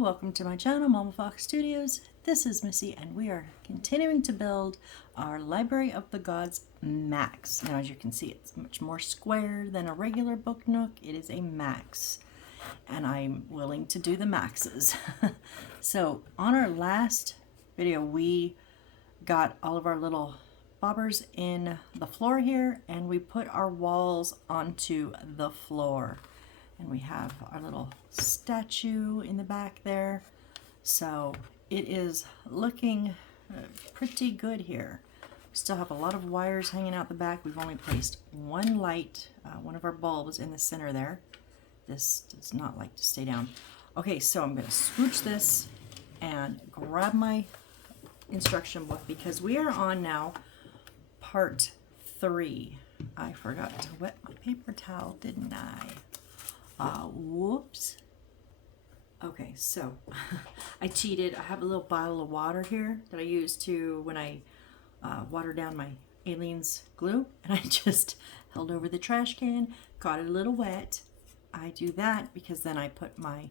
welcome to my channel, Mama Fox Studios. This is Missy, and we are continuing to build our Library of the Gods Max. Now, as you can see, it's much more square than a regular book nook. It is a max, and I'm willing to do the maxes. So, on our last video, we got all of our little bobbers in the floor here, and we put our walls onto the floor. And we have our little statue in the back there. So it is looking pretty good here. We still have a lot of wires hanging out the back. We've only placed one light, one of our bulbs in the center there. This does not like to stay down. Okay, so I'm going to scooch this and grab my instruction book because we are on now part 3. I forgot to wet my paper towel, didn't I? Whoops. Okay, so I cheated. I have a little bottle of water here that I use to when I water down my Aliens glue, and I just held over the trash can, got it a little wet. I do that because then I put my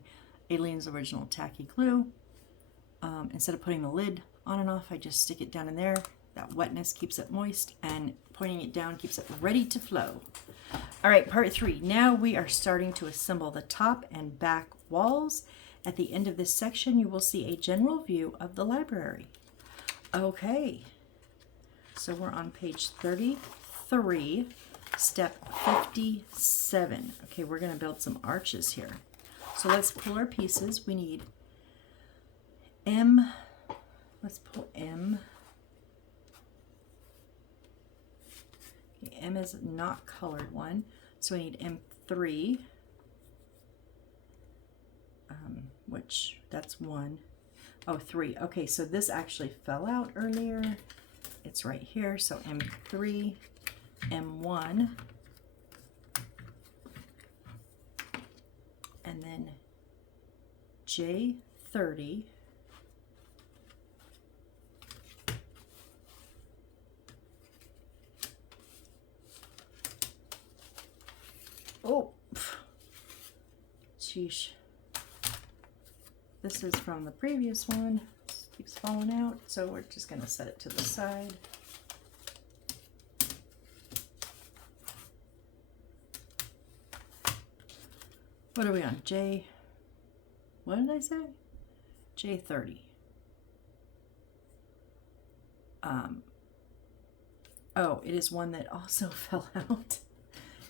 Aliens original tacky glue. Instead of putting the lid on and off, I just stick it down in there. That wetness keeps it moist, and pointing it down keeps it ready to flow. All right, part 3. Now we are starting to assemble the top and back walls. At the end of this section, you will see a general view of the library. Okay, so we're on page 33, step 57. Okay, we're going to build some arches here. So let's pull our pieces. We need M. Let's pull M. M is not colored one, so we need M3, which that's 1. Oh, 3. Okay, so this actually fell out earlier. It's right here, so M3, M1, and then J30. Oh, sheesh. This is from the previous one. It keeps falling out, so we're just going to set it to the side. What are we on? What did I say? J30. Oh, it is one that also fell out.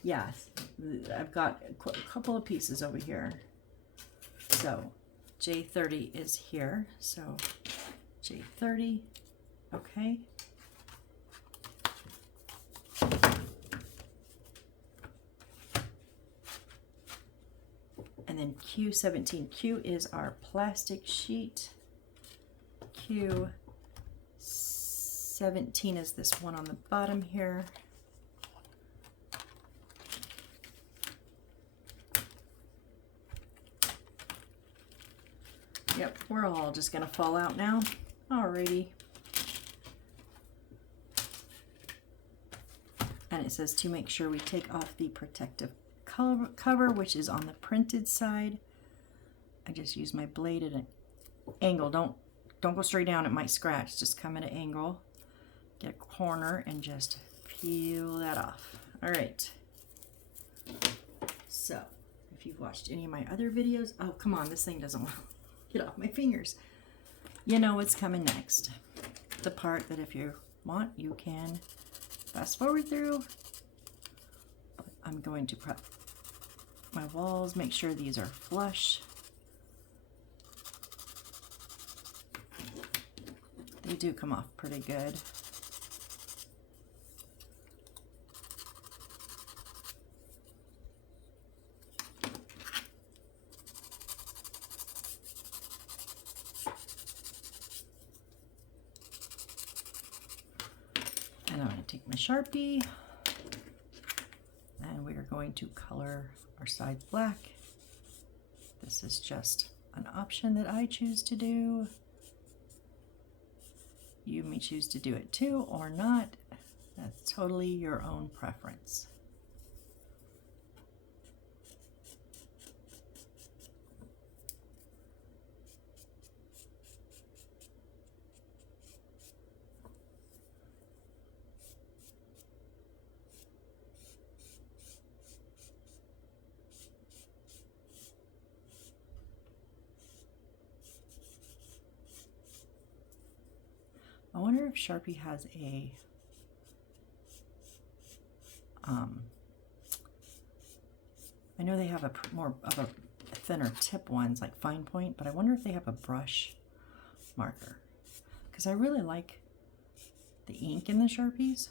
Yes, I've got a couple of pieces over here. So J30 is here. So J30, okay. And then Q17. Q is our plastic sheet. Q17 is this one on the bottom here. Yep, we're all just going to fall out now. Alrighty. And it says to make sure we take off the protective cover, which is on the printed side. I just use my blade at an angle. Don't go straight down, it might scratch. Just come at an angle. Get a corner and just peel that off. Alright. So, if you've watched any of my other videos, oh come on, this thing doesn't want to get off my fingers. You know what's coming next. The part that if you want, you can fast forward through. But I'm going to prep my walls, make sure these are flush. They do come off pretty good. And I'm going to take my Sharpie, and we are going to color our sides black. This is just an option that I choose to do. You may choose to do it too or not. That's totally your own preference. I wonder if Sharpie has a I know they have a more of a thinner tip ones like fine point, but I wonder if they have a brush marker, because I really like the ink in the Sharpies.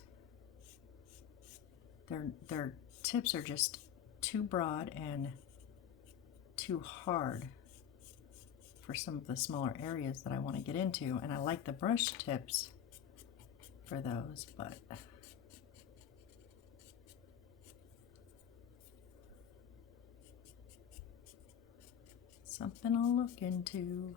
Their tips are just too broad and too hard for some of the smaller areas that I want to get into, and I like the brush tips for those, but something I'll look into.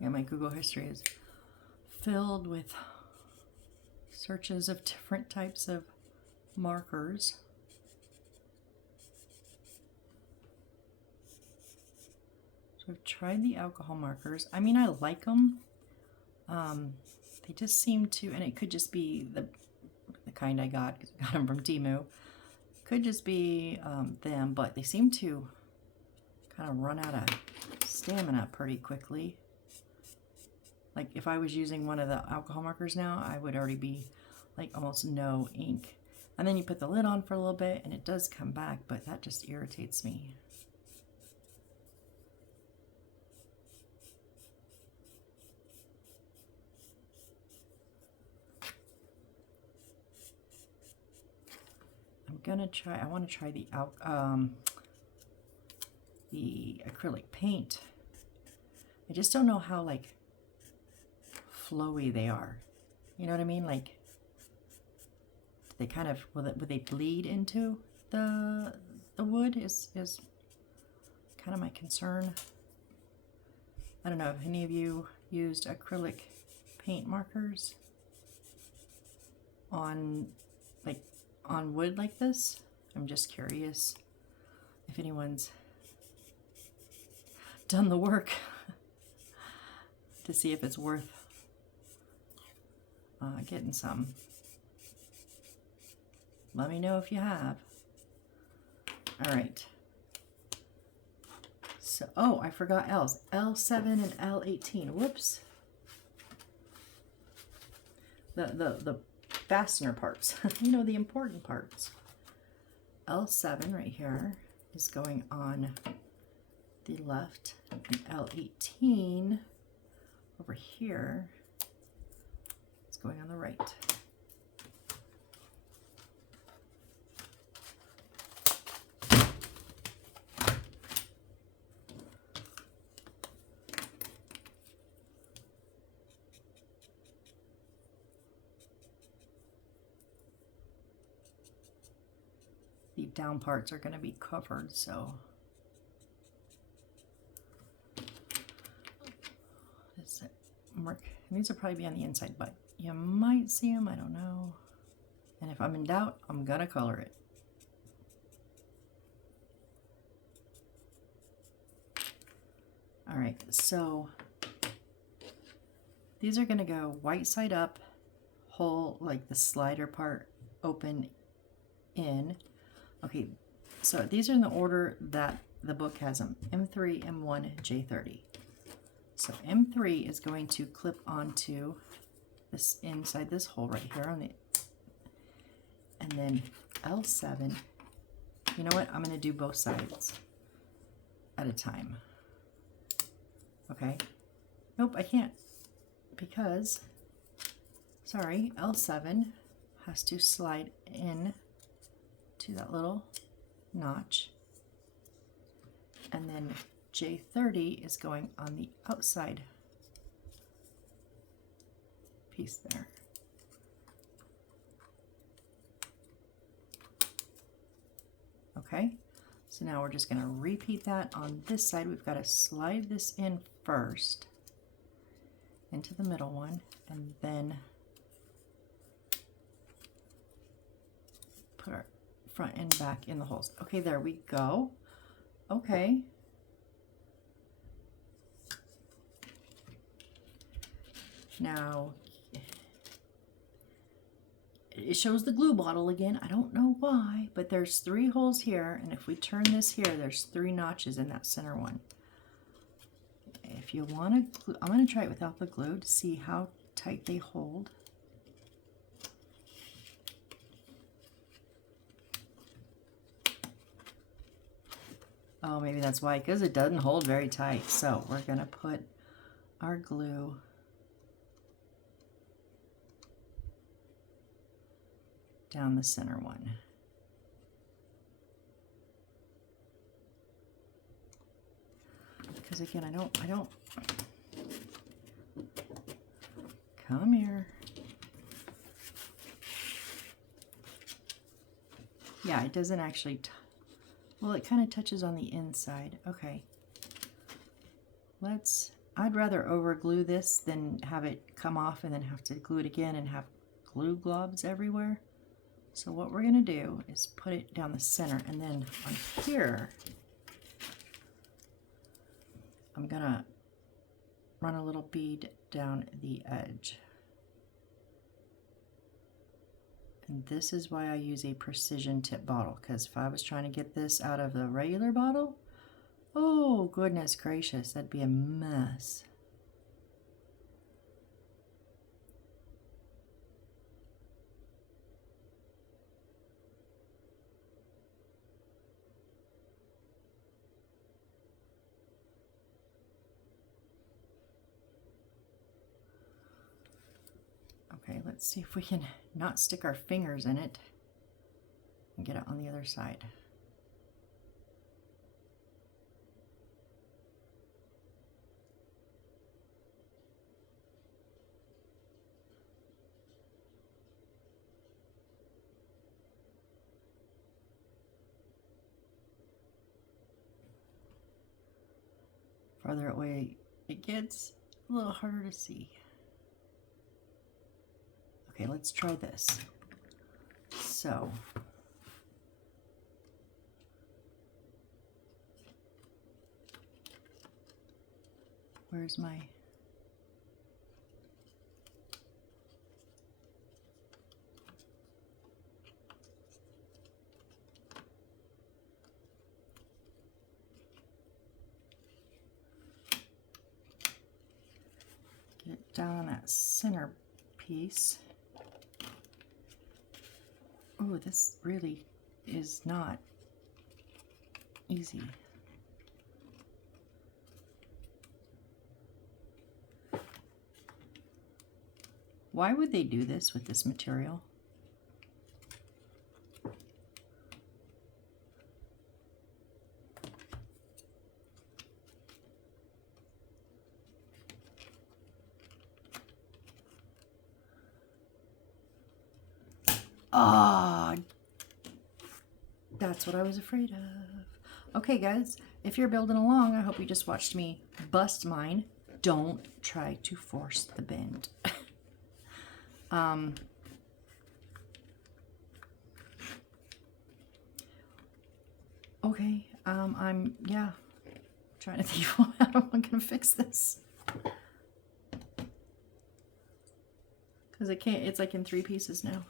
Yeah, my Google history is filled with searches of different types of markers. So I've tried the alcohol markers. I mean, I like them. They just seem to, and it could just be the kind I got, because I got them from Temu. Could just be them, but they seem to kind of run out of stamina pretty quickly. Like if I was using one of the alcohol markers now, I would already be like almost no ink. And then you put the lid on for a little bit and it does come back, but that just irritates me. I'm gonna try, I want to try the acrylic paint. I just don't know how like flowy they are. You know what I mean? Like, they kind of, would they bleed into the wood is kind of my concern. I don't know if any of you used acrylic paint markers on wood like this. I'm just curious if anyone's done the work to see if it's worth getting some. Let me know if you have. All right. So, oh, I forgot L's. L7 and L18. Whoops. The fastener parts. You know, the important parts. L7 right here is going on the left, and L18 over here is going on the right. The down parts are going to be covered, so is it mark? These will probably be on the inside, but you might see them. I don't know. And if I'm in doubt, I'm gonna color it. All right, so these are going to go white side up, whole, like the slider part open in. Okay, so these are in the order that the book has them: M3, M1, J30. So M3 is going to clip onto this inside this hole right here on the, and then L7. You know what? I'm going to do both sides at a time. Okay. Nope, I can't, because, sorry, L7 has to slide in to that little notch, and then J30 is going on the outside piece there. Okay, so now we're just going to repeat that on this side. We've got to slide this in first into the middle one, and then put our front and back in the holes. Okay, there we go. Okay. Now it shows the glue bottle again. I don't know why, but there's 3 holes here, and if we turn this here, there's 3 notches in that center one. If you want to, I'm going to try it without the glue to see how tight they hold. Oh, maybe that's why, because it doesn't hold very tight. So we're going to put our glue down the center one. Because again, I don't, come here. Yeah, it doesn't actually, well, it kind of touches on the inside. Okay. I'd rather over glue this than have it come off and then have to glue it again and have glue globs everywhere. So what we're gonna do is put it down the center, and then on here, I'm gonna run a little bead down the edge. And this is why I use a precision tip bottle, because if I was trying to get this out of the regular bottle, oh goodness gracious, that'd be a mess. Okay, let's see if we can not stick our fingers in it and get it on the other side. Farther away it gets, a little harder to see. Okay, let's try this. So, where's my, get down on that center piece. Oh, this really is not easy. Why would they do this with this material? Ah, that's what I was afraid of. Okay, guys, if you're building along, I hope you just watched me bust mine. Don't try to force the bend. Okay, I'm trying to think how I'm gonna fix this. Because I can't, it's like in 3 pieces now.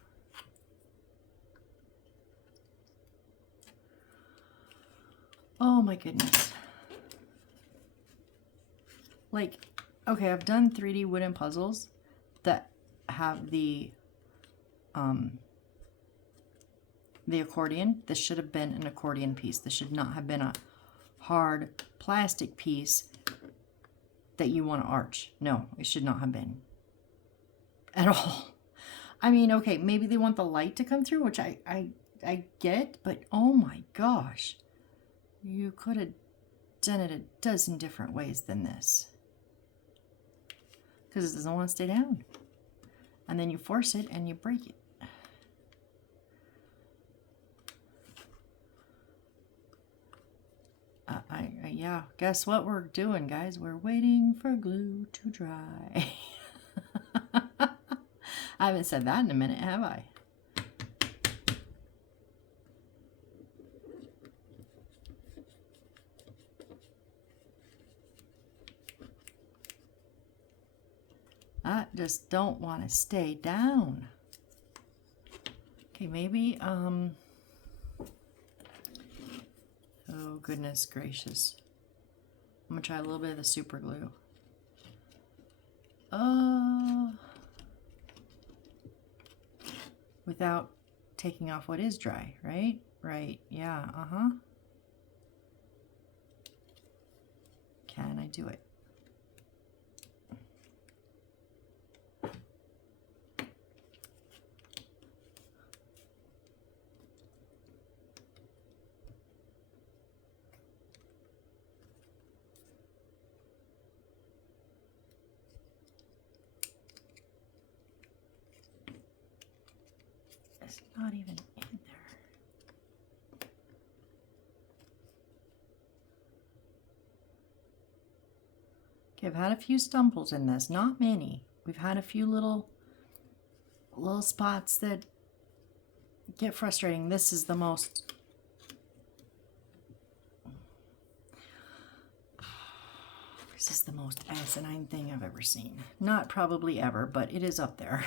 Oh my goodness. Like, okay, I've done 3D wooden puzzles that have the accordion. This should have been an accordion piece. This should not have been a hard plastic piece that you want to arch. No, it should not have been at all. I mean, okay, maybe they want the light to come through, which I get, but oh my gosh. You could have done it a dozen different ways than this. Because it doesn't want to stay down. And then you force it and you break it. Yeah, guess what we're doing, guys? We're waiting for glue to dry. I haven't said that in a minute, have I? I just don't want to stay down. Okay, maybe, oh goodness gracious. I'm gonna try a little bit of the super glue. Without taking off what is dry, right? Right, yeah, Can I do it? It's not even in there. Okay, I've had a few stumbles in this, not many. We've had a few little spots that get frustrating. This is the most asinine thing I've ever seen. Not probably ever, but it is up there.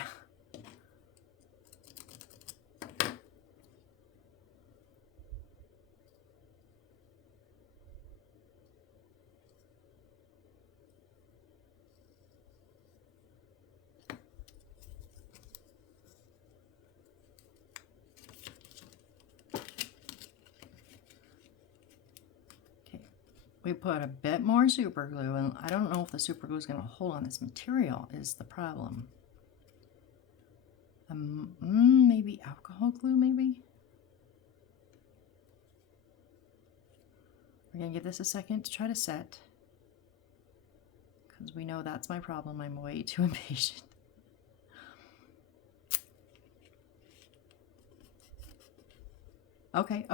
We put a bit more super glue, and I don't know if the super glue is going to hold on this material is the problem. Maybe alcohol glue, maybe? We're going to give this a second to try to set, because we know that's my problem. I'm way too impatient. Okay.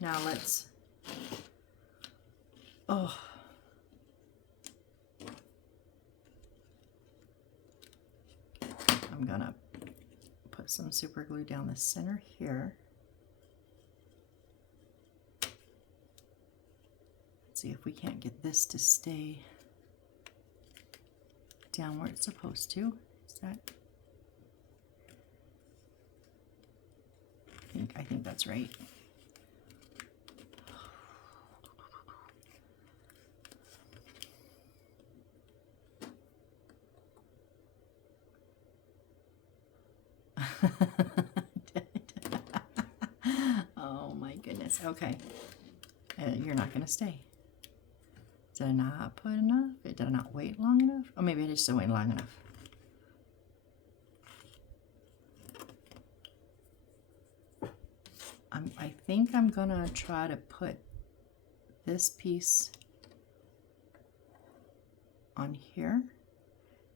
Now let's... Oh. I'm gonna put some super glue down the center here. Let's see if we can't get this to stay down where it's supposed to. Is that? I think that's right. Oh my goodness. Okay. You're not going to stay. Did I not put enough? Did I not wait long enough? Or maybe I just didn't wait long enough. I think I'm going to try to put this piece on here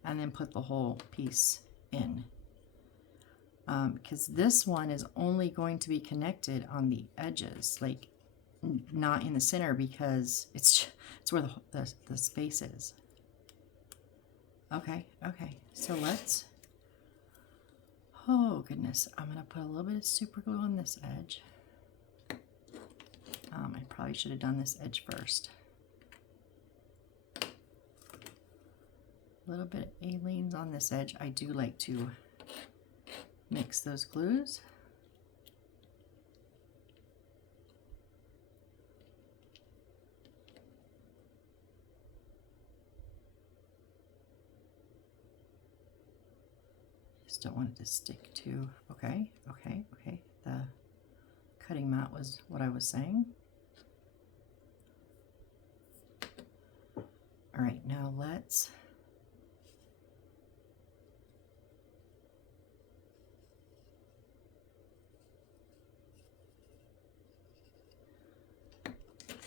and then put the whole piece in. Because this one is only going to be connected on the edges, like not in the center, because it's where the space is. Okay, so let's, oh goodness, I'm gonna put a little bit of super glue on this edge. I probably should have done this edge first. A little bit of Aleene's on this edge. I do like to mix those glues. Just don't want it to stick to, okay. The cutting mat was what I was saying. All right, now let's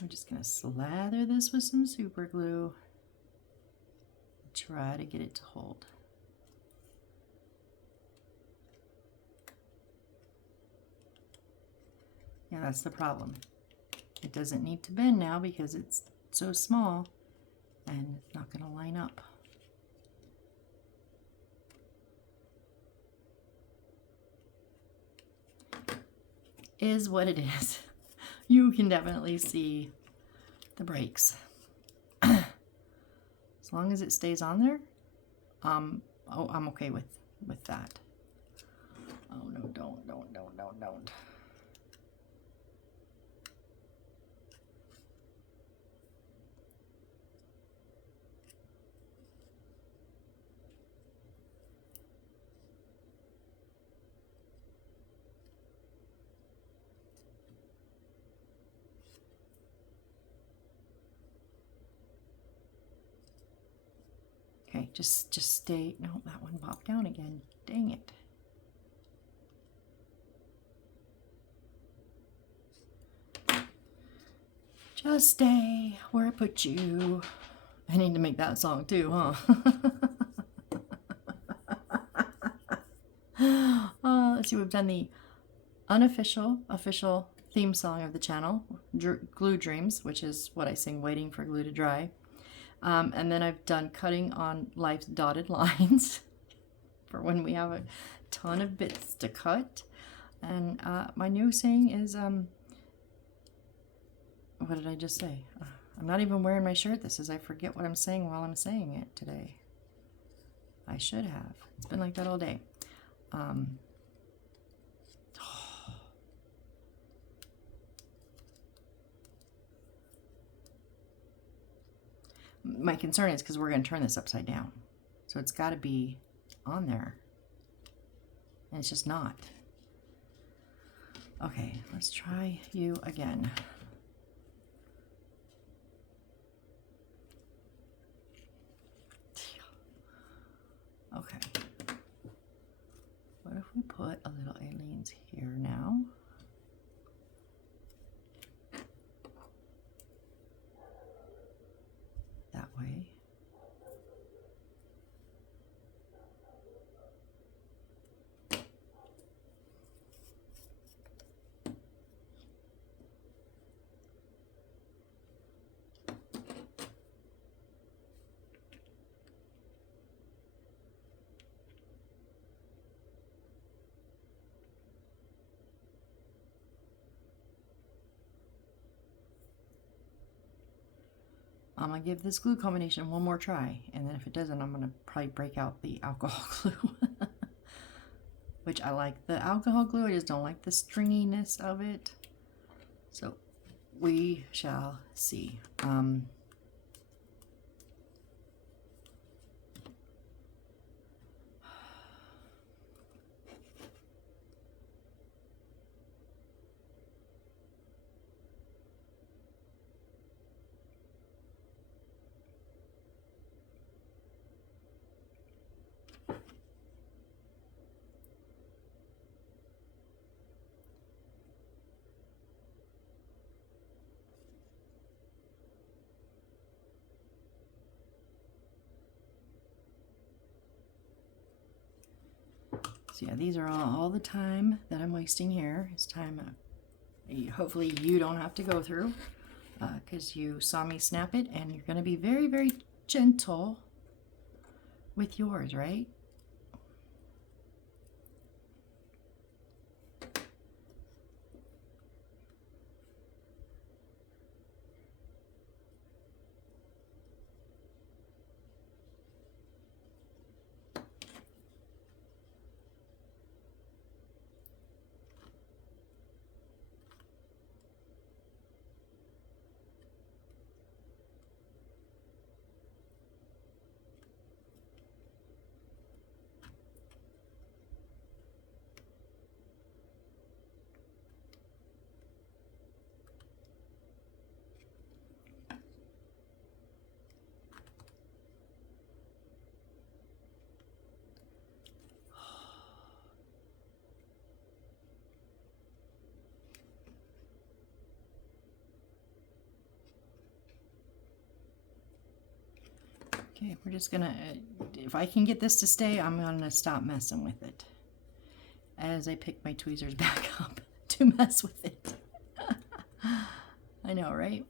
I'm just going to slather this with some super glue. Try to get it to hold. Yeah, that's the problem. It doesn't need to bend now because it's so small and it's not going to line up. Is what it is. You can definitely see the breaks. As long as it stays on there, I'm okay with that. Oh no, don't. Okay, just stay. No, that one popped down again. Dang it. Just stay where I put you. I need to make that song too, huh? Let's see, we've done the unofficial, official theme song of the channel, Glue Dreams, which is what I sing waiting for glue to dry. And then I've done cutting on life's dotted lines for when we have a ton of bits to cut. And my new saying is, what did I just say? I'm not even wearing my shirt. This is, I forget what I'm saying while I'm saying it today. I should have. It's been like that all day. My concern is because we're going to turn this upside down. So it's got to be on there. And it's just not. Okay, let's try you again. Okay. What if we put a little aliens here now? That way. I'm going to give this glue combination one more try, and then if it doesn't, I'm going to probably break out the alcohol glue. Which I like the alcohol glue, I just don't like the stringiness of it. So we shall see. So yeah, these are all the time that I'm wasting here. It's time hopefully you don't have to go through because you saw me snap it, and you're going to be very, very gentle with yours, right? Okay, we're just gonna, if I can get this to stay, I'm gonna stop messing with it as I pick my tweezers back up to mess with it. I know, right?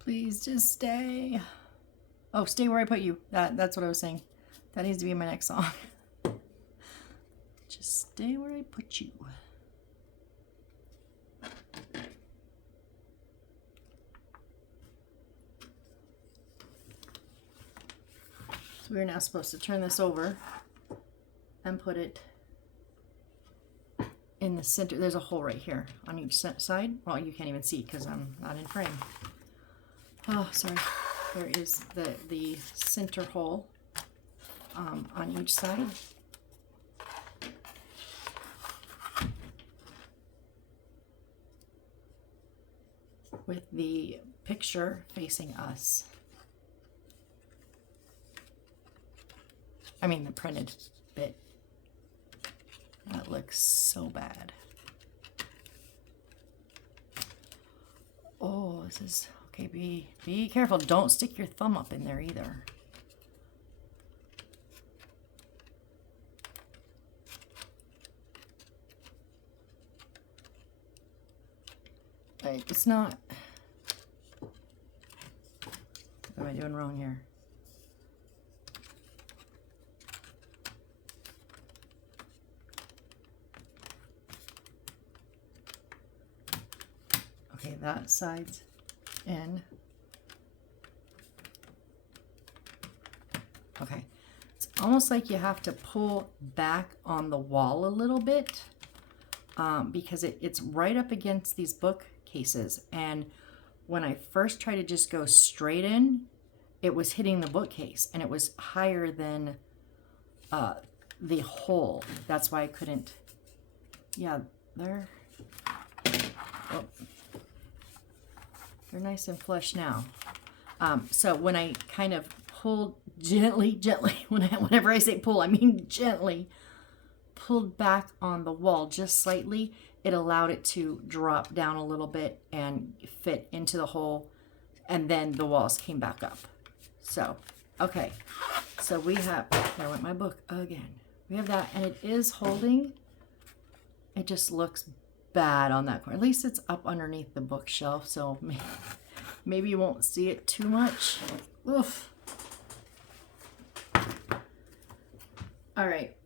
Please just stay. Oh, stay where I put you. That's what I was saying. That needs to be my next song. Just stay where I put you. So we're now supposed to turn this over and put it in the center. There's a hole right here on each side. Well, you can't even see because I'm not in frame. Oh, sorry. There is the center hole on each side. With the picture facing us. I mean the printed bit. That looks so bad. Oh, this is, okay, be careful. Don't stick your thumb up in there either. Like, it's not, what am I doing wrong here? Okay, that side's in. Okay, it's almost like you have to pull back on the wall a little bit because it's right up against these bookcases. And when I first tried to just go straight in, it was hitting the bookcase and it was higher than the hole. That's why I couldn't, yeah, there. Oh. They're nice and flush now. So when I kind of pulled gently, whenever I say pull, I mean gently, pulled back on the wall just slightly, it allowed it to drop down a little bit and fit into the hole, and then the walls came back up. So, okay. So we have, there went my book again. We have that, and it is holding. It just looks bad on that corner. At least it's up underneath the bookshelf, so maybe you won't see it too much. Oof. All right.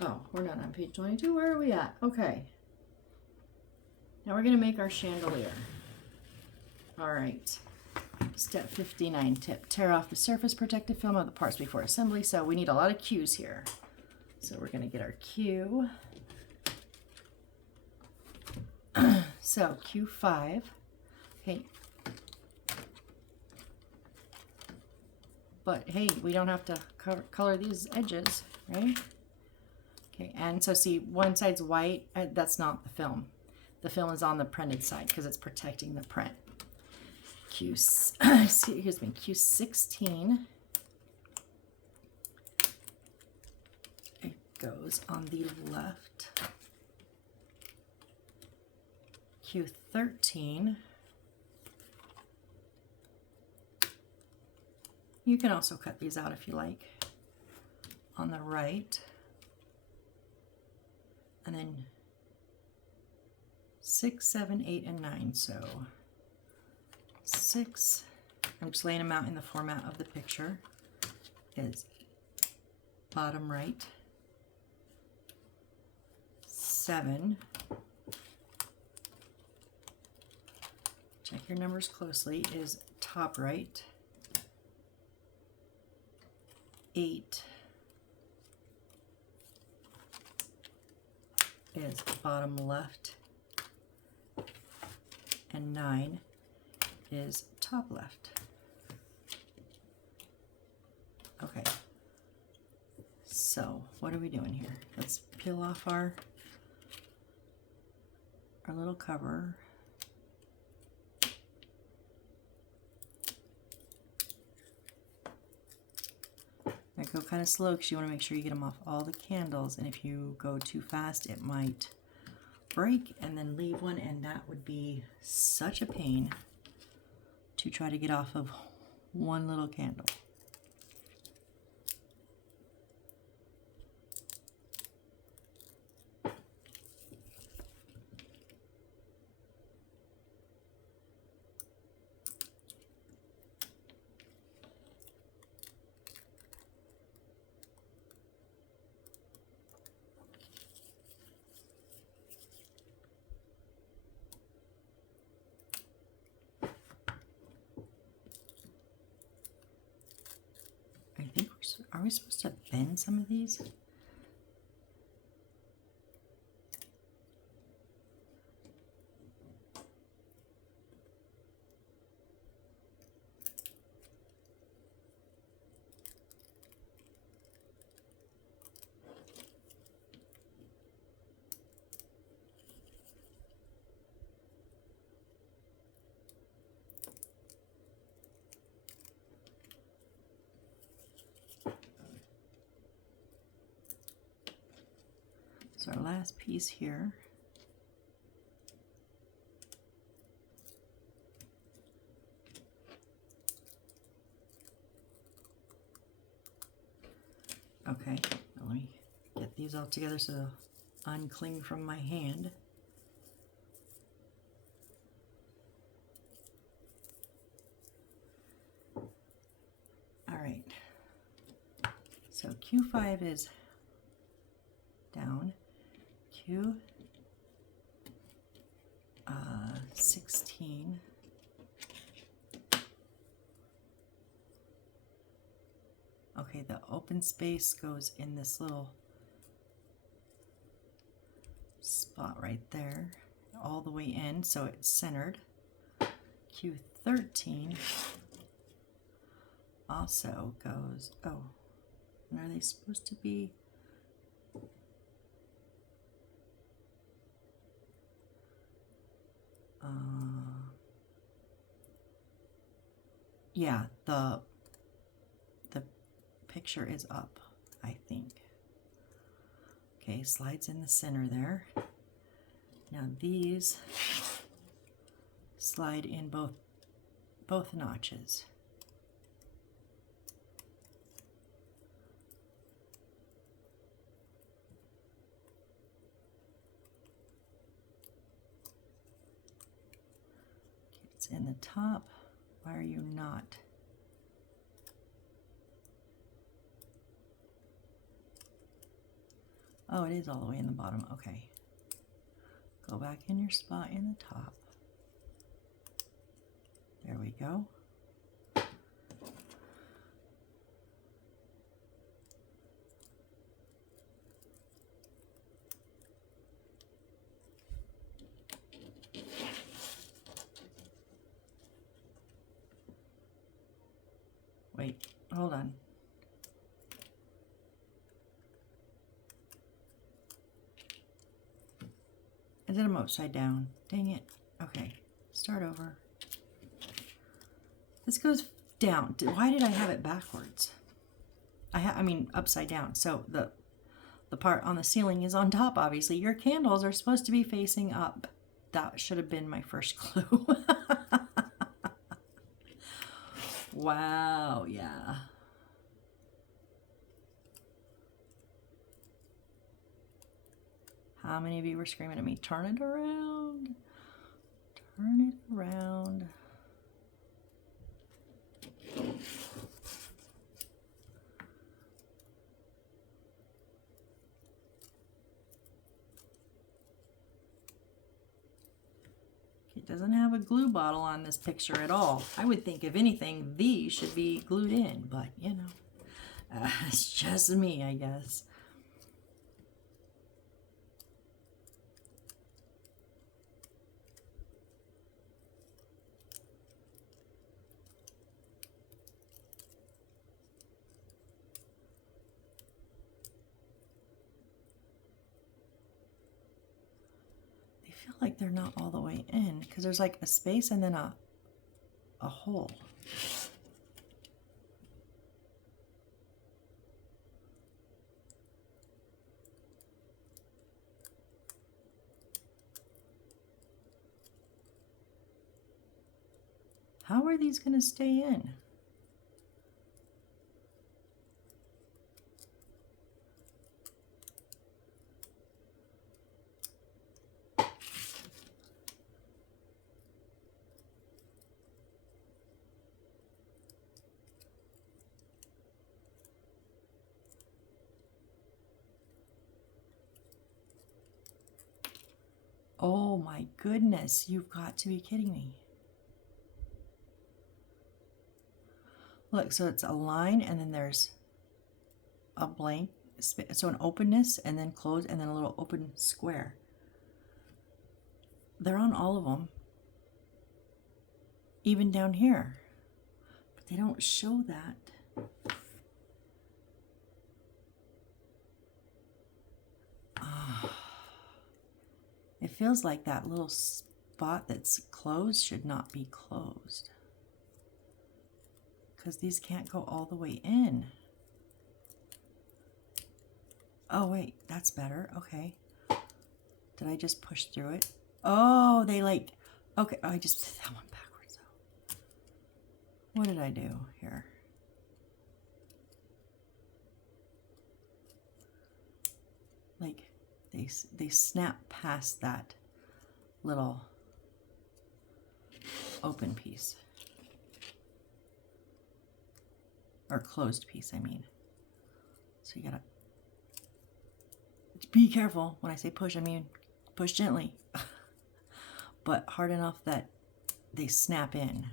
Oh, we're not on page 22. Where are we at? Okay. Now we're going to make our chandelier. All right. Step 59 tip. Tear off the surface protective film of the parts before assembly. So we need a lot of cues here. So we're going to get our cue. So Q5, okay, but hey, we don't have to color these edges, right? Okay, and so see, one side's white, that's not the film. The film is on the printed side because it's protecting the print. Excuse me, Q16, it goes on the left. Q13, you can also cut these out if you like, on the right, and then 6, 7, 8, and 9. So 6, I'm just laying them out in the format of the picture, is bottom right. 7, check your numbers closely, is top right. 8 is bottom left. And 9 is top left. Okay. So what are we doing here? Let's peel off our little cover. I go kind of slow because you want to make sure you get them off all the candles, and if you go too fast it might break and then leave one, and that would be such a pain to try to get off of one little candle. we supposed to bend some of these? So our last piece here. Okay, now let me get these all together so they'll uncling from my hand. All right, so Q5 is down, Q 16, okay, the open space goes in this little spot right there, all the way in, so it's centered. Q13 also goes, oh, and are they supposed to be? Yeah, the picture is up, I think. Okay, slides in the center there. Now these slide in both notches. It's in the top. Why are you not? Oh, it is all the way in the bottom. Okay. Go back in your spot in the top. There we go. Wait, hold on. I did them upside down. Dang it. Okay, start over. This goes down. Why did I have it backwards? I mean upside down. So the part on the ceiling is on top, obviously. Your candles are supposed to be facing up. That should have been my first clue. Wow, yeah. How many of you were screaming at me, turn it around? Turn it around. It doesn't have a glue bottle on this picture at all. I would think, if anything, these should be glued in, but you know, it's just me, I guess. I feel like they're not all the way in because there's like a space and then a hole. How are these going to stay in? Oh my goodness, you've got to be kidding me. Look, so it's a line and then there's a blank, so an openness and then close and then a little open square. They're on all of them, even down here, but they don't show that. It feels like that little spot that's closed should not be closed, because these can't go all the way in. Oh wait, that's better. Okay. Did I just push through it? Oh, they like, okay, oh, I just did that one backwards though. What did I do here? Like, they snap past that little open piece. Or closed piece, I mean. So you gotta be careful. When I say push, I mean push gently. But hard enough that they snap in.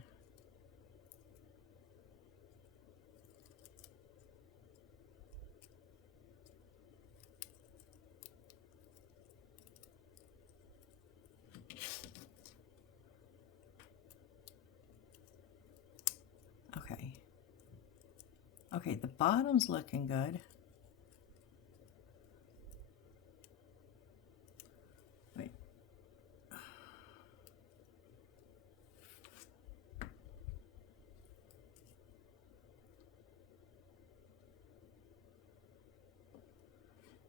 Okay. Okay, the bottom's looking good. Wait.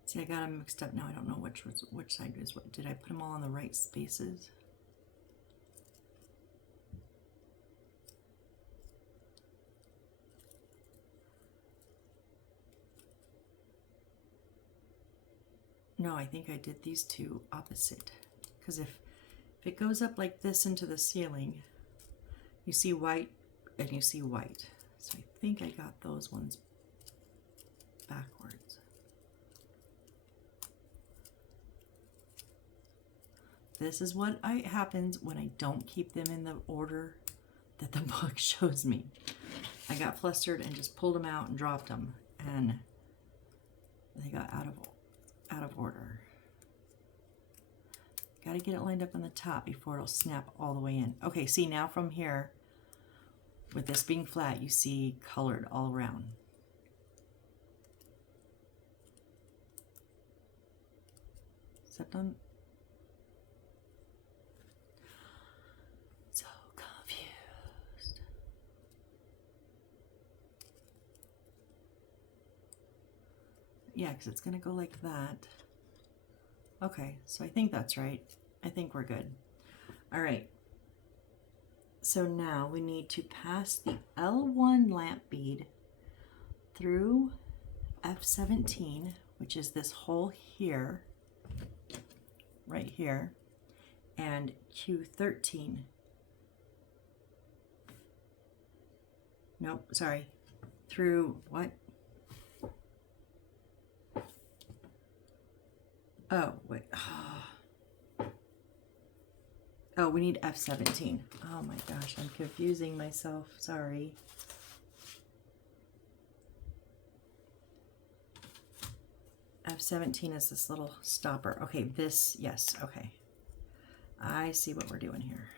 See, I got them mixed up now. I don't know which side is what. Did I put them all in the right spaces? No, I think I did these two opposite. Because if it goes up like this into the ceiling, you see white and you see white. So I think I got those ones backwards. This is what happens when I don't keep them in the order that the book shows me. I got flustered and just pulled them out and dropped them, and they got out of order. Got to get it lined up on the top before it'll snap all the way in. Okay, see now from here, with this being flat, you see colored all around. Except on... So confused. Yeah, because it's going to go like that. Okay, so I think that's right. I think we're good. All right. So now we need to pass the L1 lamp bead through F17, which is this hole here, right here, and Q13. Nope, sorry. Through what? Oh, wait. Oh, we need F17. Oh my gosh, I'm confusing myself. Sorry. F17 is this little stopper. Okay, this, yes, okay. I see what we're doing here.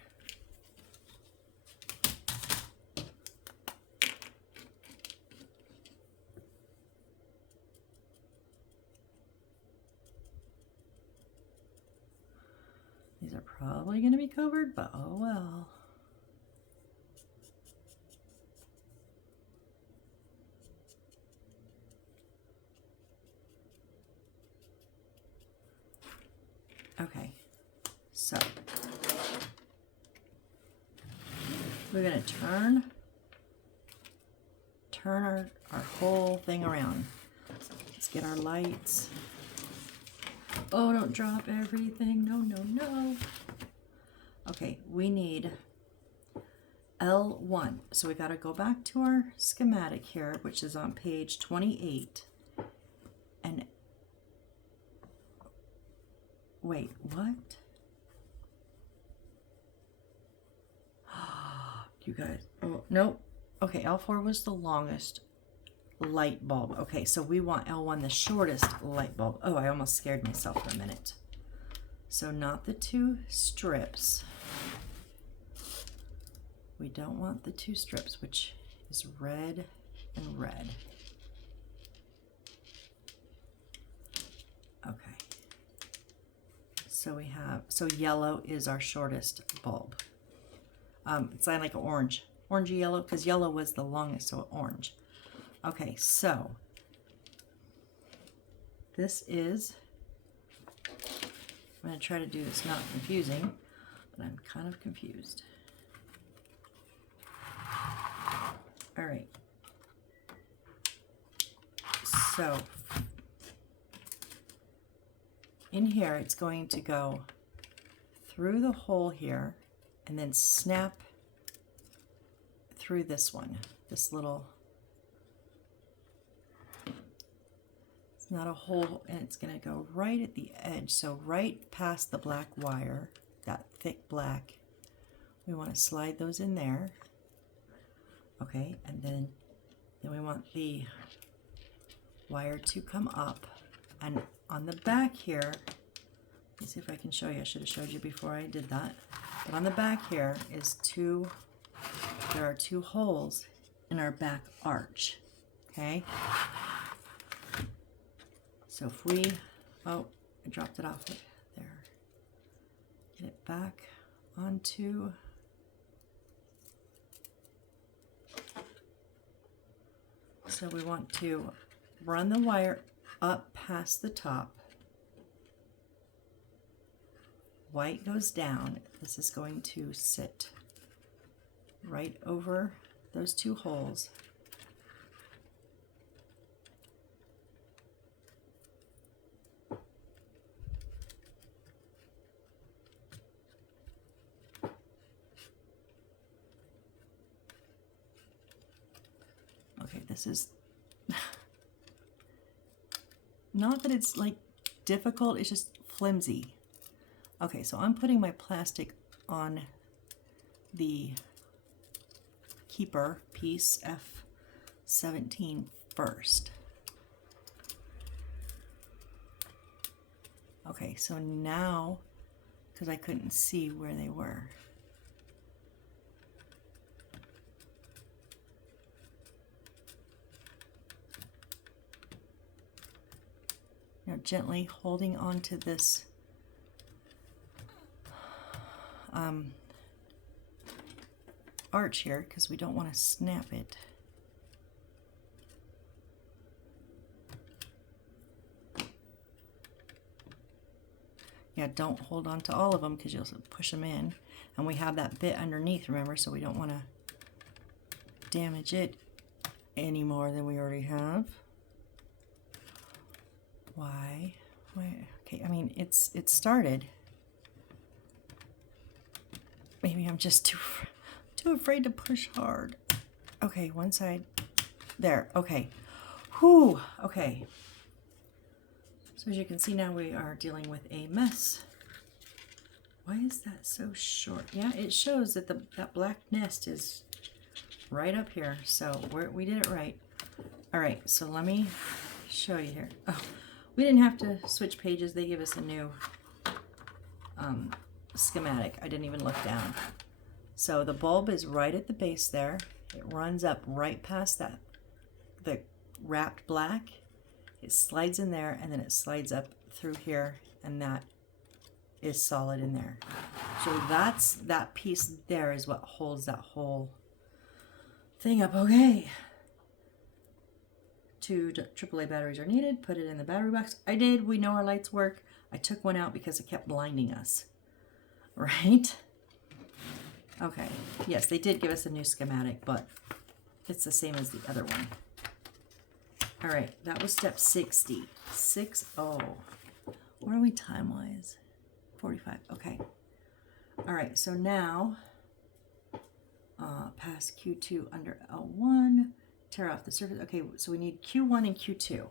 These are probably going to be covered, but oh well. Okay, so we're going to turn our whole thing around. Let's get our lights. Oh, don't drop everything. No, no, no. Okay, we need L1. So we got to go back to our schematic here, which is on page 28. And wait, what? You guys, oh, nope. Okay, L4 was the longest light bulb. Okay, so we want L1, the shortest light bulb. Oh, I almost scared myself for a minute. So not the 2 strips. We don't want the 2 strips, which is red and red. Okay. So we have, so yellow is our shortest bulb. It's like an orange, orangey yellow, because yellow was the longest, so orange. Okay, so this is, I'm going to try to do this not confusing, but I'm kind of confused. All right. So in here, it's going to go through the hole here and then snap through this one, this little, it's not a hole, and it's going to go right at the edge. So right past the black wire, that thick black, we want to slide those in there. Okay, and then we want the wire to come up, and on the back here, let's see if I can show you. I should have showed you before I did that. But on the back here is there are 2 holes in our back arch. Okay. So if we, oh, I dropped it off there. Get it back onto. So we want to run the wire up past the top. White goes down. This is going to sit right over those 2 holes. Okay, this is not that it's like difficult, it's just flimsy. Okay, so I'm putting my plastic on the keeper piece F17 first. Okay, so now, because I couldn't see where they were, now gently holding on to this arch here, because we don't want to snap it. Yeah, don't hold on to all of them because you'll push them in. And we have that bit underneath, remember, so we don't want to damage it any more than we already have. Why? Okay, I mean, it's started. Maybe I'm just too afraid to push hard. Okay, one side. There, okay. Whew, okay. So as you can see now, we are dealing with a mess. Why is that so short? Yeah, it shows that that black nest is right up here. So we did it right. All right, so let me show you here. Oh, we didn't have to switch pages. They give us a new schematic. I didn't even look down. So the bulb is right at the base there. It runs up right past that, the wrapped black. It slides in there, and then it slides up through here, and that is solid in there. So that piece there is what holds that whole thing up. Okay. 2 AAA batteries are needed. Put it in the battery box. I did. We know our lights work. I took one out because it kept blinding us. Right? Okay. Yes, they did give us a new schematic, but it's the same as the other one. All right, that was step 60. 60. Where are we time-wise? 45. Okay. All right, so now pass Q2 under L1, tear off the surface. Okay, so we need Q1 and Q2.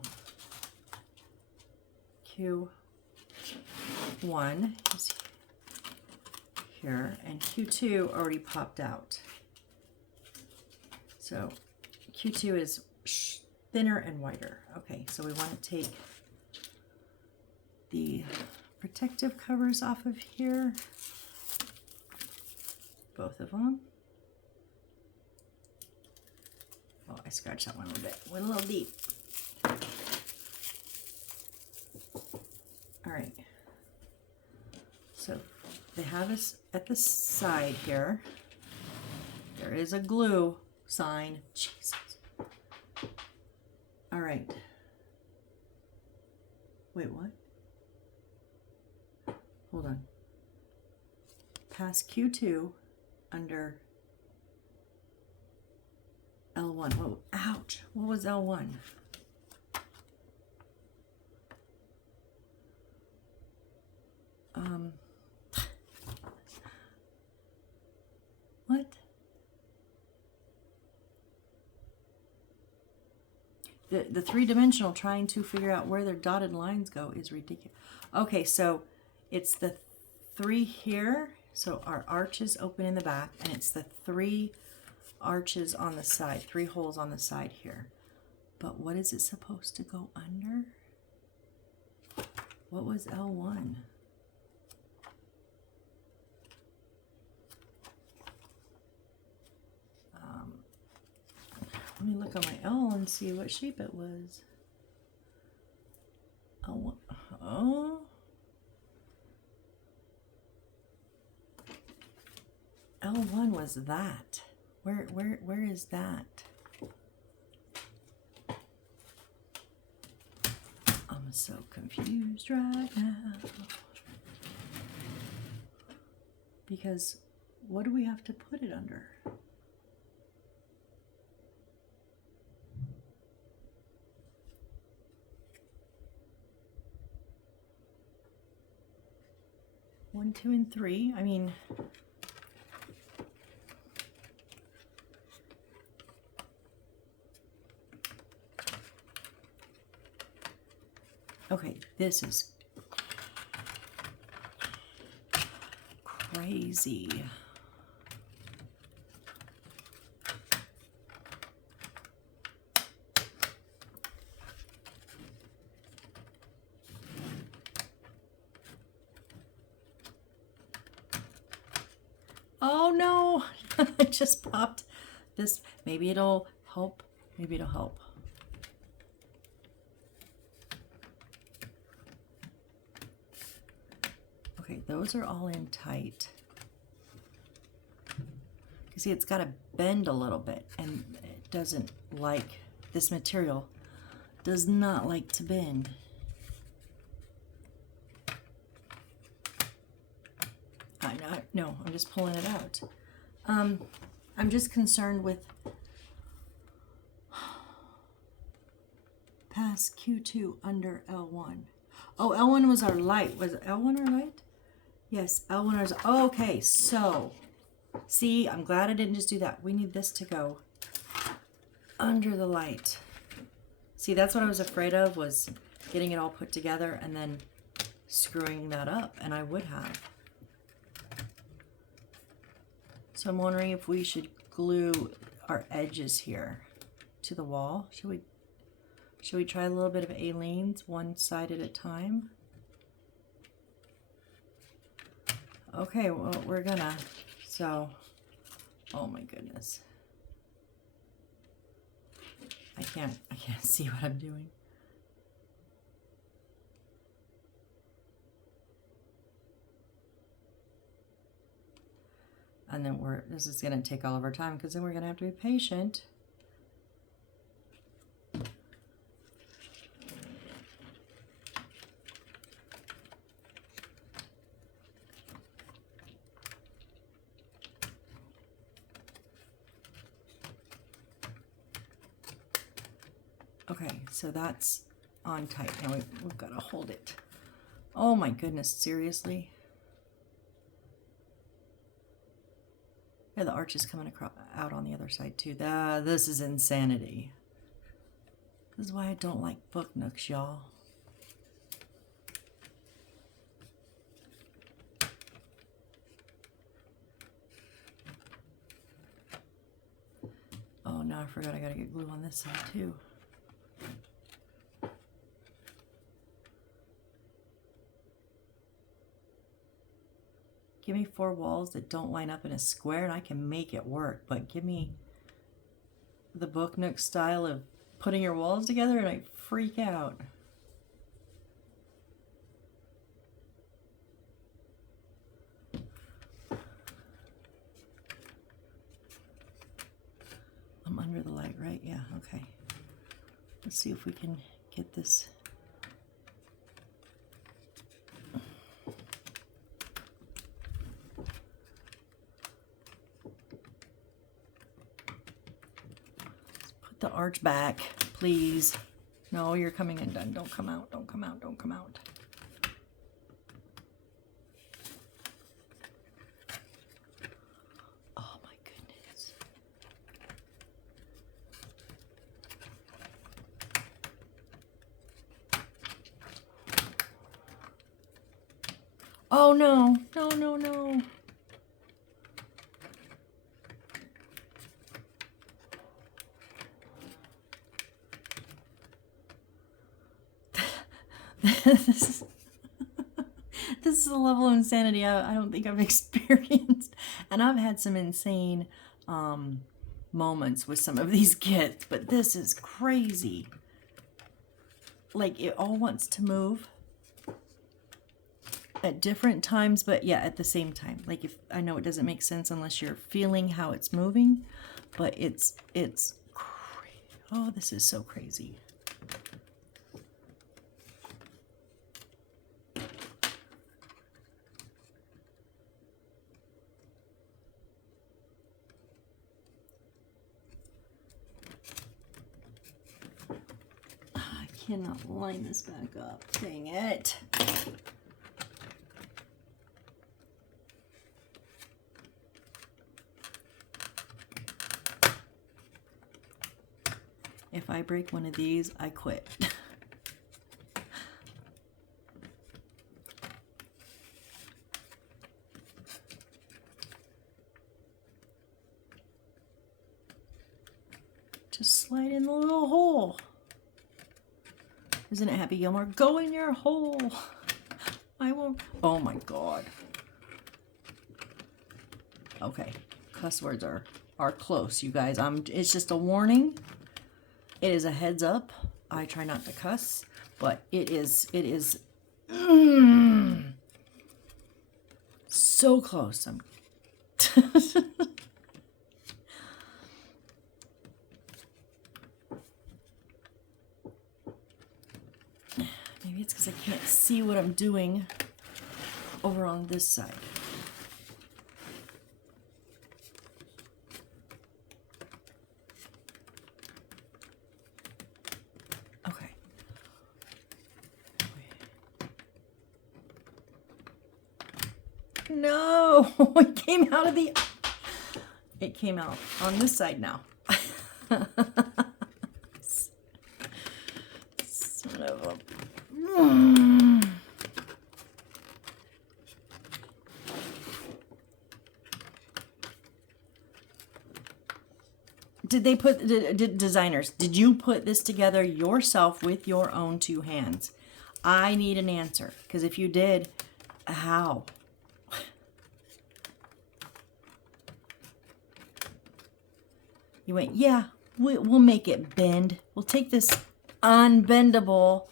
Q1 is here, and Q2 already popped out. So Q2 is thinner and wider. Okay, so we want to take the protective covers off of here, both of them. Oh, I scratched that one a little bit, went a little deep. All right, so they have us at the side here. There is a glue sign. Jesus. All right. Wait, what? Hold on. Pass Q2 under L1. Whoa, ouch. What was L1? What? The three-dimensional trying to figure out where their dotted lines go is ridiculous. Okay, so it's the 3 here. So our arches open in the back, and it's the 3 arches on the side, 3 holes on the side here. But what is it supposed to go under? What was L1? Let me look on my L and see what shape it was. L1. Oh. L1 was that. Where is that? I'm so confused right now. Because what do we have to put it under? One, 2, and 3. I mean, okay, this is crazy. Oh no, I just popped this. Maybe it'll help. Maybe it'll help. Okay, those are all in tight. You see, it's got to bend a little bit, and it doesn't like, this material does not like to bend. No, I'm just pulling it out. I'm just concerned with pass Q2 under L1. Oh, L1 was our light. Was L1 our light? Yes, L1 was, oh, okay, so, see, I'm glad I didn't just do that. We need this to go under the light. See, that's what I was afraid of, was getting it all put together and then screwing that up, and I would have. So I'm wondering if we should glue our edges here to the wall. Should we try a little bit of Aleene's, one side at a time? Okay, well, we're gonna, so, oh my goodness. I can't see what I'm doing. And then this is gonna take all of our time, because then we're gonna have to be patient. Okay, so that's on tight. Now we've got to hold it. Oh my goodness, seriously? Yeah, the arch is coming out on the other side too. This is insanity. This is why I don't like book nooks, y'all. Oh, now I forgot I gotta get glue on this side too. Give me 4 walls that don't line up in a square and I can make it work. But give me the book nook style of putting your walls together and I freak out. I'm under the light, right? Yeah, okay. Let's see if we can get this. Put the arch back, please. No, you're coming undone. Don't come out, don't come out, don't come out. Oh my goodness. Oh no, no, no, no. This is a level of insanity I don't think I've experienced. And I've had some insane moments with some of these kits, but this is crazy. Like, it all wants to move at different times, but yeah, at the same time. Like, if I know it doesn't make sense unless you're feeling how it's moving, but it's crazy. Oh, this is so crazy. I cannot line this back up. Dang it. If I break one of these, I quit. Just slide in the little hole. Isn't it Happy Gilmore? Go in your hole. I won't. Oh my God. Okay. Cuss words are close, you guys. It's just a warning. It is a heads up. I try not to cuss, but it is so close. Maybe it's because I can't see what I'm doing over on this side. Okay. No, it came out of the... It came out on this side now. Son of a... Did they put, designers, did you put this together yourself with your own 2 hands? I need an answer, because if you did, how? You went, yeah, we'll make it bend. We'll take this unbendable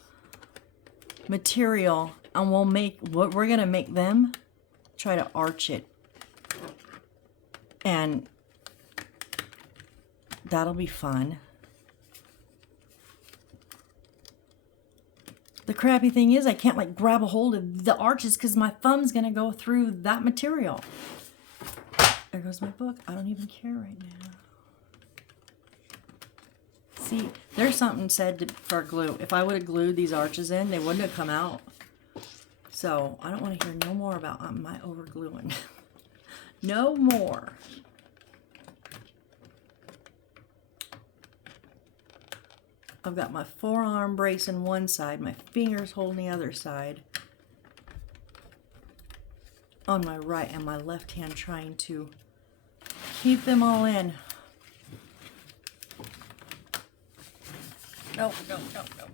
material and we'll make, what we're going to make them try to arch it. And that'll be fun. The crappy thing is I can't like grab a hold of the arches because my thumb's going to go through that material. There goes my book. I don't even care right now. See, there's something said for glue. If I would have glued these arches in, they wouldn't have come out. So I don't want to hear no more about my over gluing. No more. I've got my forearm bracing one side, my fingers holding the other side on my right, and my left hand trying to keep them all in. No, no, no, no.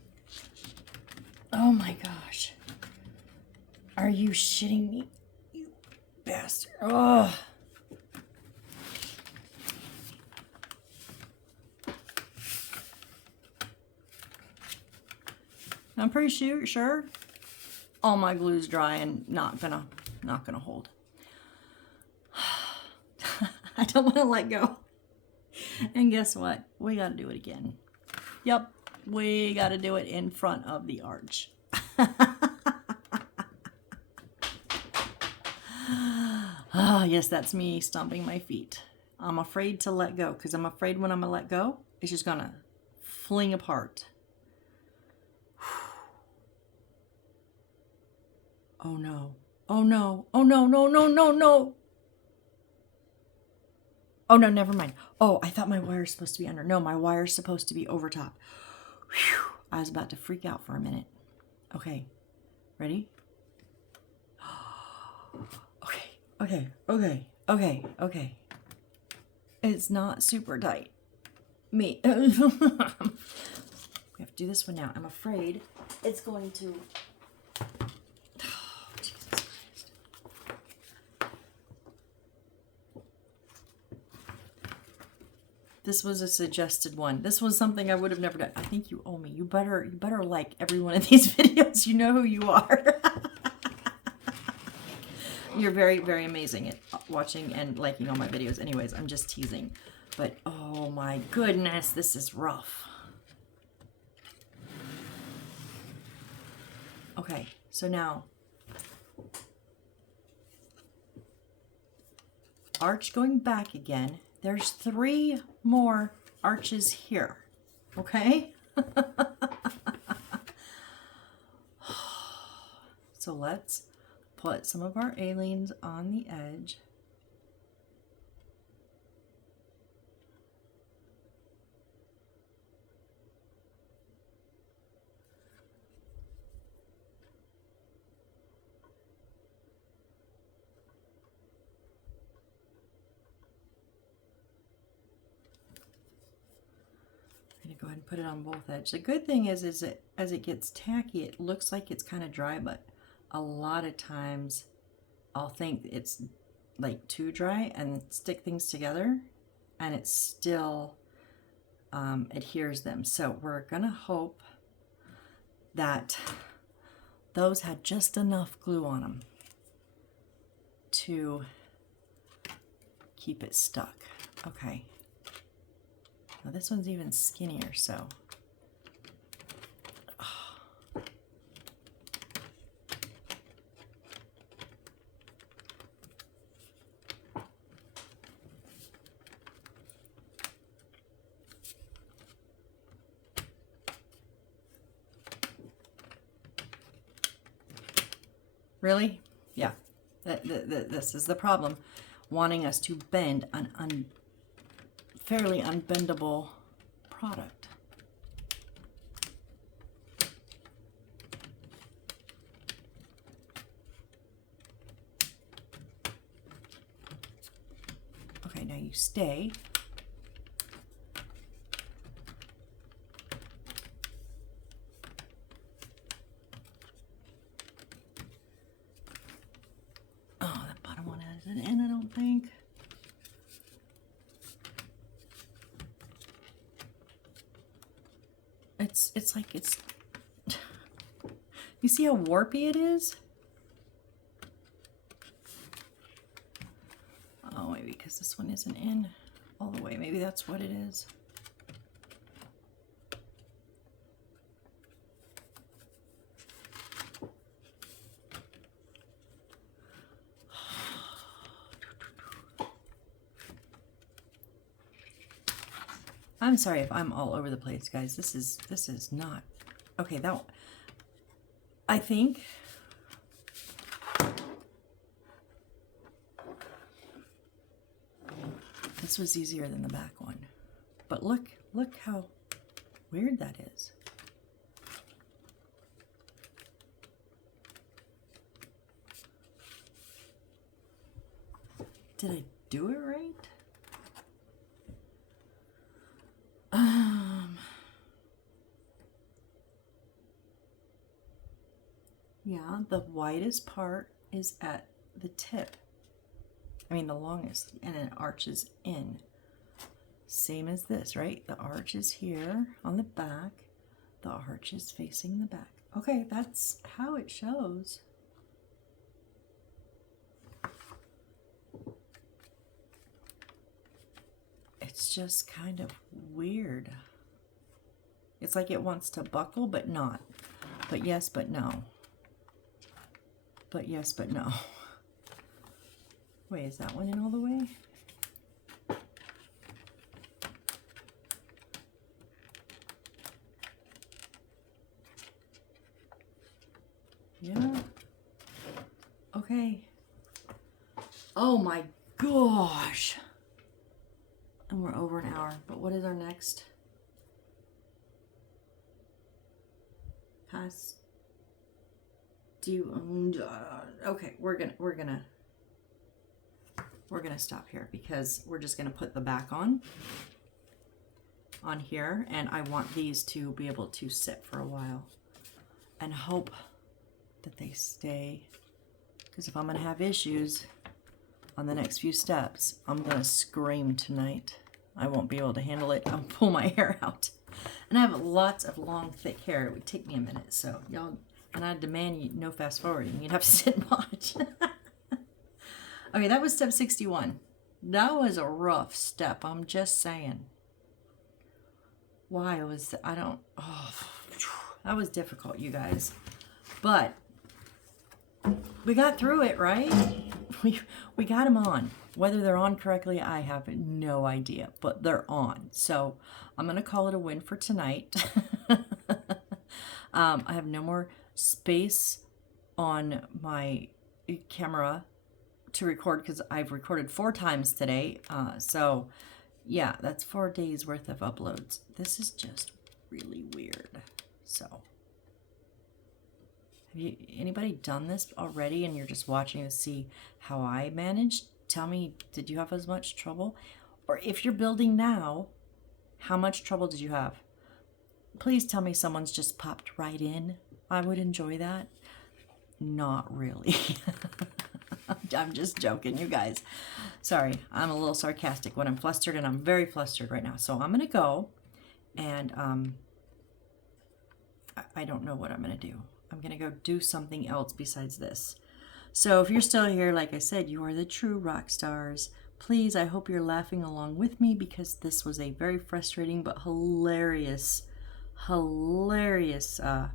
Oh my gosh. Are you shitting me? bastard. Oh. I'm pretty sure all my glue's dry and not gonna hold. I don't want to let go. And guess what? We got to do it again. Yep, we got to do it in front of the arch. Ah, yes, that's me stomping my feet. I'm afraid to let go because I'm afraid when I'm gonna let go, it's just gonna fling apart. Oh no. Oh no. Oh no, no, no, no, no. Oh no, never mind. Oh, I thought my wire's supposed to be under. No, my wire's supposed to be over top. Whew. I was about to freak out for a minute. Okay. Ready? Okay. It's not super tight. Me. We have to do this one now. I'm afraid it's going to... Oh, Jesus Christ. This was a suggested one. This was something I would have never done. I think you owe me. You better like every one of these videos. You know who you are. You're very, very amazing at watching and liking all my videos. Anyways, I'm just teasing. But, oh my goodness, this is rough. Okay, so now, arch going back again. There's 3 more arches here, okay? So let's put some of our aliens on the edge. I'm gonna go ahead and put it on both edges. The good thing is that as it gets tacky, it looks like it's kind of dry, but a lot of times I'll think it's like too dry and stick things together and it still adheres them. So we're gonna hope that those had just enough glue on them to keep it stuck. Okay. Now this one's even skinnier, so. Really? Yeah. This is the problem. Wanting us to bend an fairly unbendable product. Okay, now you stay. Oh, that bottom one has an N, I don't think. It's like it's... You see how warpy it is? Oh, maybe because this one isn't in all the way. Maybe that's what it is. I'm sorry if I'm all over the place, guys. This is not okay. That I think this was easier than the back one, but look how weird that is. Did I do it right? Yeah, the widest part is at the tip. I mean the longest, and it arches in. Same as this, right? The arch is here on the back. The arch is facing the back. Okay, that's how it shows. It's just kind of weird. It's like it wants to buckle, but not. But yes, but no. But yes, but no. Wait, is that one in all the way? Yeah. Okay. Oh my gosh. And we're over an hour. But what is our next? Past due. Okay, we're gonna stop here because we're just gonna put the back on here, and I want these to be able to sit for a while and hope that they stay, because if I'm gonna have issues on the next few steps, I'm gonna scream tonight. I won't be able to handle it. I'll pull my hair out, and I have lots of long thick hair. It would take me a minute, so y'all, and I demand you no fast forwarding. You'd have to sit and watch. Okay, that was step 61. That was a rough step, I'm just saying. Why was, I don't, oh, that was difficult, you guys. But we got through it, right? We got them on. Whether they're on correctly, I have no idea, but they're on. So I'm going to call it a win for tonight. I have no more space on my camera to record because I've recorded 4 times today. So yeah, that's 4 days worth of uploads. This is just really weird. So have anybody done this already and you're just watching to see how I managed? Tell me, did you have as much trouble? Or if you're building now, how much trouble did you have? Please tell me someone's just popped right in. I would enjoy that. Not really. I'm just joking, you guys. Sorry, I'm a little sarcastic when I'm flustered, and I'm very flustered right now. So I'm going to go, and I don't know what I'm going to do. I'm going to go do something else besides this. So if you're still here, like I said, you are the true rock stars. Please, I hope you're laughing along with me because this was a very frustrating but hilarious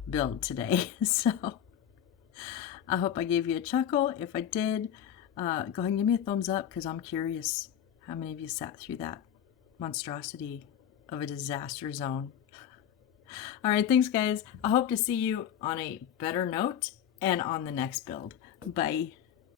build today. So I hope I gave you a chuckle. If I did, go ahead and give me a thumbs up because I'm curious how many of you sat through that monstrosity of a disaster zone. All right, thanks guys. I hope to see you on a better note and on the next build. Bye.